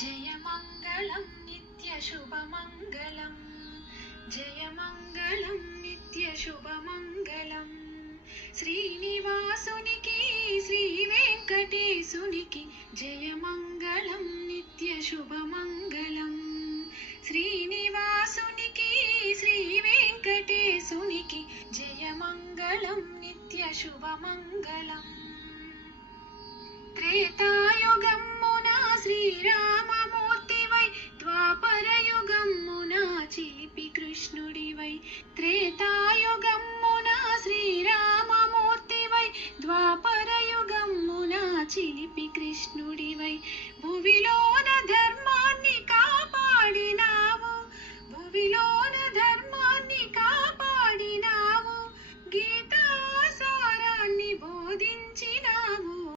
జయమంగళం నిత్యశుభమంగళం, జయమంగళం నిత్యశుభమంగళం. శ్రీనివాసునికి శ్రీ వెంకటేశునికి జయమంగళం నిత్యశుభమంగళం. శ్రీనివాసునికి శ్రీ వెంకటేశునికి జయమంగళం నిత్యశుభమంగళం. త్రేతాయుగమ్మున శ్రీరామమూర్తివై, ద్వాపరయుగమ్మున చిలిపి కృష్ణుడివై. త్రేతాయుగమ్మున శ్రీరామమూర్తివై, ద్వాపరయుగమ్మున చిలిపి కృష్ణుడివై. భువిలోన ధర్మ